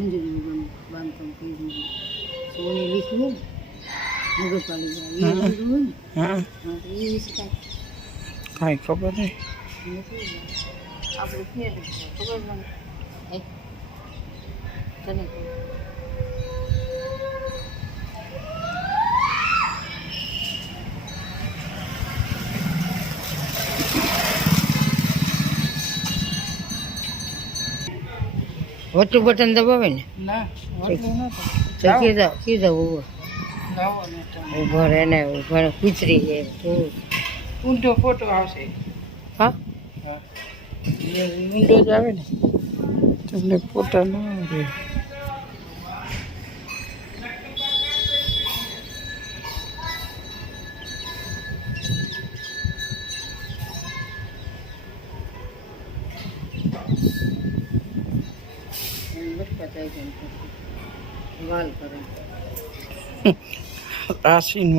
મંજૂરી બાંધકામ કર્યું સોને લીધું નગરપાલિકા એ લીધું હા ને એ વિશે કાંઈ ખબર નહીં. આપણે ફેર ખબર મને તને વચ્ચું બટન દબાવે ને ના વાટલું નહોતું. તો કીધા ઉભા રહે ને ઉભા કૂતરી છે ઊંધો ફોટો આવશે. હા ઊંધો જ આવે ને તમને ફોટા ન આવે. વાલ કરે આસીન